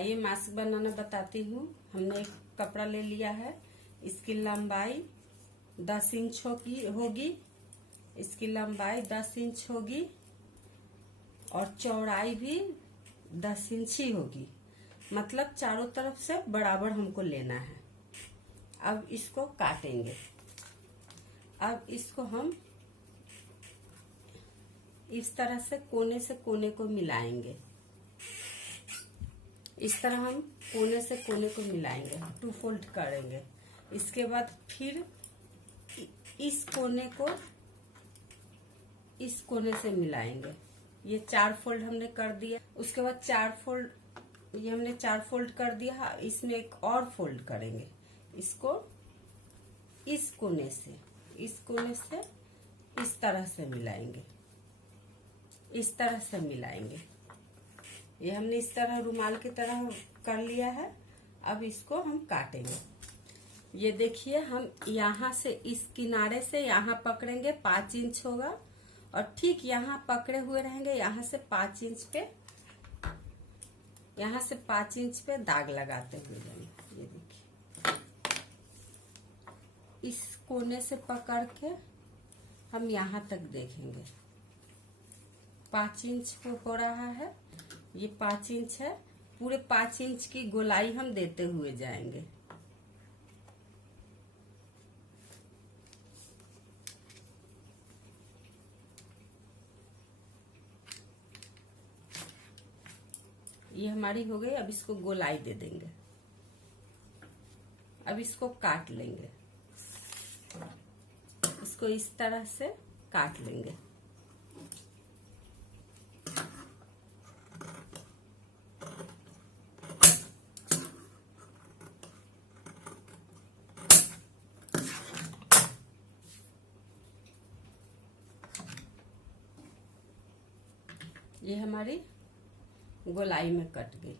आइए मास्क बनाना बताती हूँ। हमने एक कपड़ा ले लिया है, इसकी लंबाई 10 इंच होगी, इसकी लंबाई 10 इंच होगी और चौड़ाई भी 10 इंच ही होगी। मतलब चारों तरफ से बराबर हमको लेना है। अब इसको काटेंगे। अब इसको हम इस तरह से कोने को मिलाएंगे। इस तरह हम कोने से कोने को मिलाएंगे, 2 फोल्ड करेंगे। इसके बाद फिर इस कोने को इस कोने से मिलाएंगे। ये 4 फोल्ड हमने कर दिया। उसके बाद 4 फोल्ड, ये हमने 4 फोल्ड कर दिया। इसमें एक और फोल्ड करेंगे। इसको इस कोने से इस तरह से मिलाएंगे, इस तरह से मिलाएंगे। ये हमने इस तरह रुमाल की तरह कर लिया है। अब इसको हम काटेंगे। ये देखिए, हम यहाँ से इस किनारे से यहाँ पकड़ेंगे, 5 इंच होगा और ठीक यहाँ पकड़े हुए रहेंगे। यहाँ से 5 इंच पे दाग लगाते हुए जाएंगे। ये देखिए, इस कोने से पकड़ के हम यहाँ तक देखेंगे। 5 इंच हो रहा है, ये 5 इंच है। पूरे 5 इंच की गोलाई हम देते हुए जाएंगे। ये हमारी हो गई। अब इसको गोलाई दे देंगे। अब इसको काट लेंगे। इसको इस तरह से काट लेंगे। ये हमारी गोलाई में कट गई।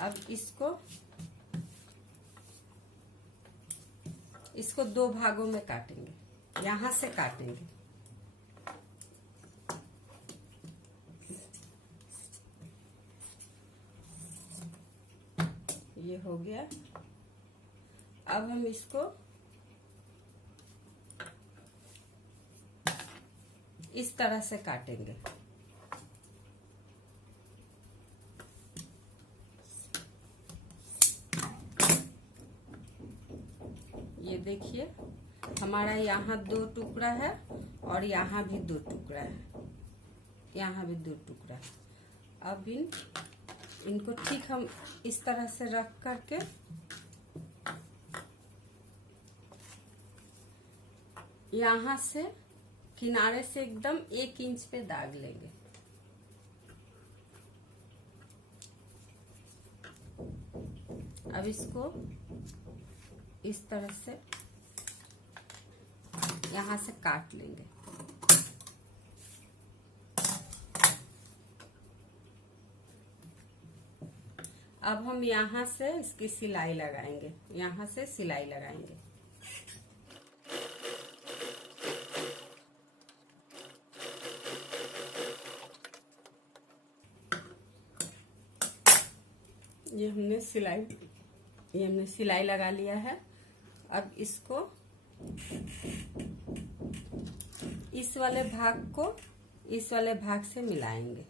अब इसको 2 भागों में काटेंगे। यहां से काटेंगे। ये हो गया। अब हम इसको इस तरह से काटेंगे। ये देखिए, हमारा यहाँ 2 टुकड़ा है और यहाँ भी 2 टुकड़ा है, यहाँ भी 2 टुकड़ा है। अब इनको ठीक हम इस तरह से रख करके यहाँ से किनारे से एकदम 1 इंच पे दाग लेंगे। अब इसको इस तरह से यहाँ से काट लेंगे। अब हम यहाँ से इसकी सिलाई लगाएंगे। यहाँ से सिलाई लगाएंगे। ये हमने सिलाई लगा लिया है। अब इसको इस वाले भाग को इस वाले भाग से मिलाएंगे।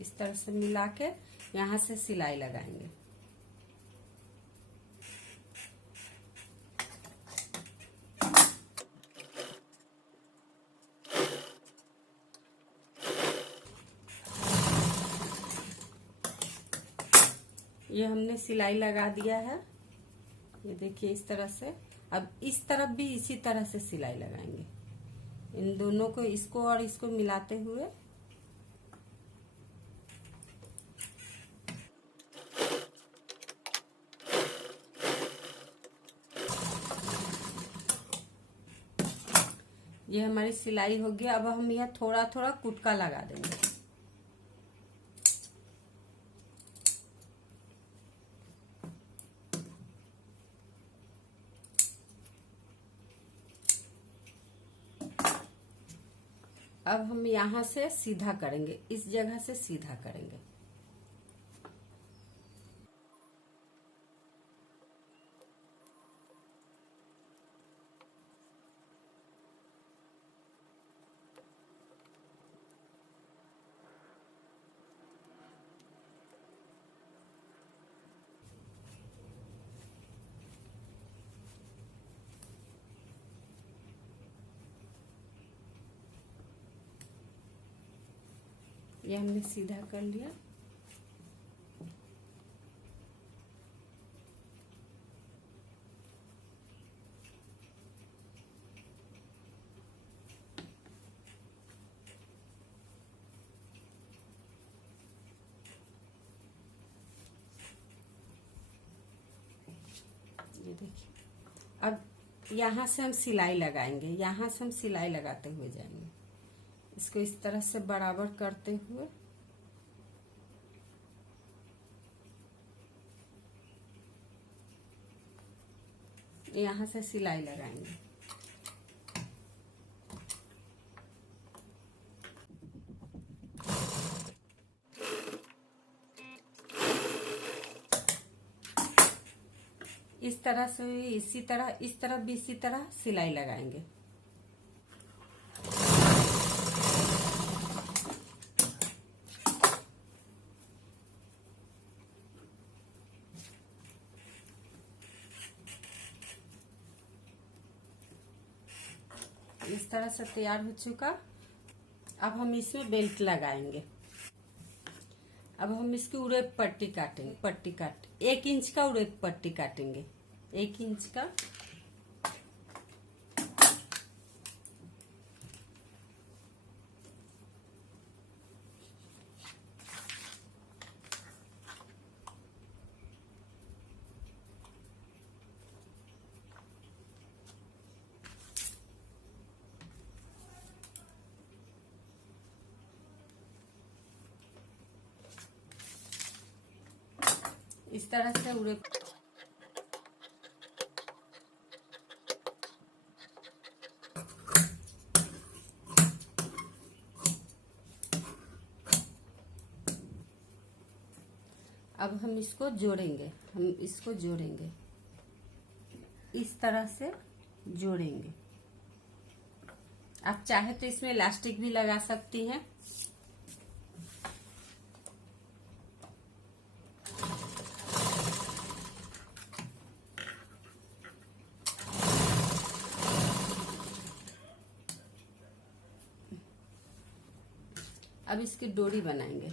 इस तरह से मिला के यहाँ से सिलाई लगाएंगे। ये हमने सिलाई लगा दिया है। ये देखिए, इस तरह से। अब इस तरफ भी इसी तरह से सिलाई लगाएंगे। इन दोनों को, इसको और इसको मिलाते हुए ये हमारी सिलाई हो गई। अब हम यह थोड़ा थोड़ा कुटका लगा देंगे। अब हम यहाँ से सीधा करेंगे, इस जगह से सीधा करेंगे। ये हमने सीधा कर लिया। ये देखिए, अब यहाँ से हम सिलाई लगाएंगे, यहाँ से हम सिलाई लगाते हुए जाएंगे। इसको इस तरह से बराबर करते हुए यहाँ से सिलाई लगाएंगे। इस तरह से इसी तरह, इस तरफ भी इसी तरह सिलाई लगाएंगे। इस तरह से तैयार हो चुका। अब हम इसमें बेल्ट लगाएंगे। अब हम इसकी उड़ेप पट्टी काटेंगे, पट्टी काट 1 इंच का उड़ेप पट्टी काटेंगे, 1 इंच का। इस तरह से उड़े अब हम इसको जोड़ेंगे, हम इसको जोड़ेंगे, इस तरह से जोड़ेंगे। आप चाहे तो इसमें इलास्टिक भी लगा सकती हैं। अब इसकी डोरी बनाएंगे।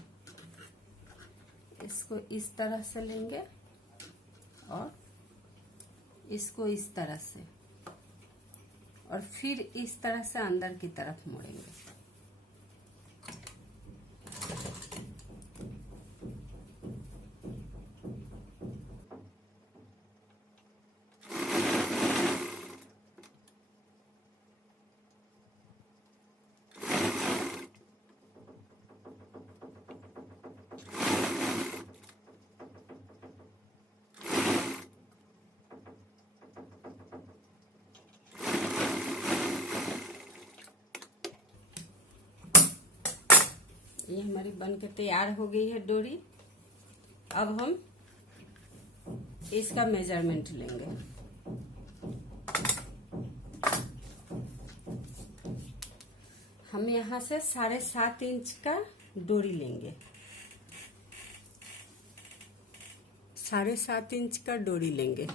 इसको इस तरह से लेंगे और इसको इस तरह से, और फिर इस तरह से अंदर की तरफ मोड़ेंगे। ये हमारी बन के तैयार हो गई है डोरी। अब हम इसका मेजरमेंट लेंगे। हम यहाँ से 7.5 इंच का डोरी लेंगे, 7.5 इंच का डोरी लेंगे।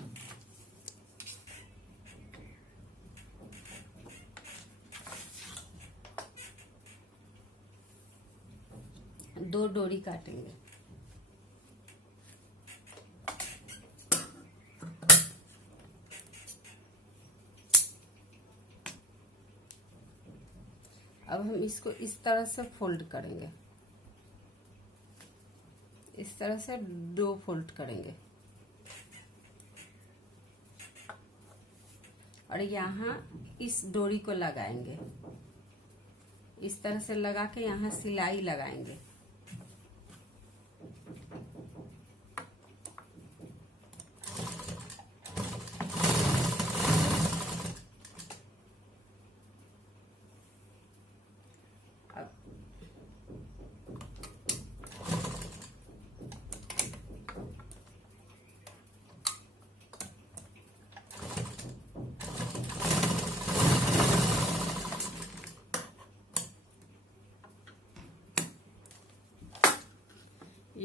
दो डोरी काटेंगे। अब हम इसको इस तरह से फोल्ड करेंगे, इस तरह से 2 फोल्ड करेंगे और यहाँ इस डोरी को लगाएंगे। इस तरह से लगा के यहाँ सिलाई लगाएंगे।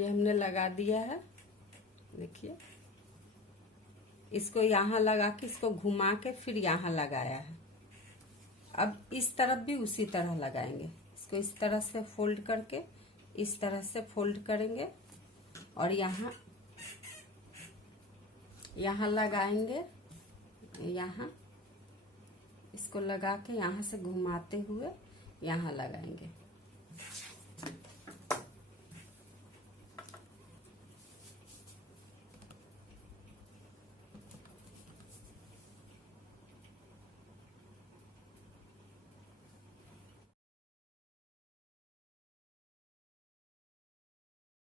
ये हमने लगा दिया है। देखिए, इसको यहाँ लगा के इसको घुमा के फिर यहाँ लगाया है। अब इस तरफ भी उसी तरह लगाएंगे। इसको इस तरह से फोल्ड करके इस तरह से फोल्ड करेंगे और यहाँ लगाएंगे। यहाँ इसको लगा के यहाँ से घुमाते हुए यहाँ लगाएंगे।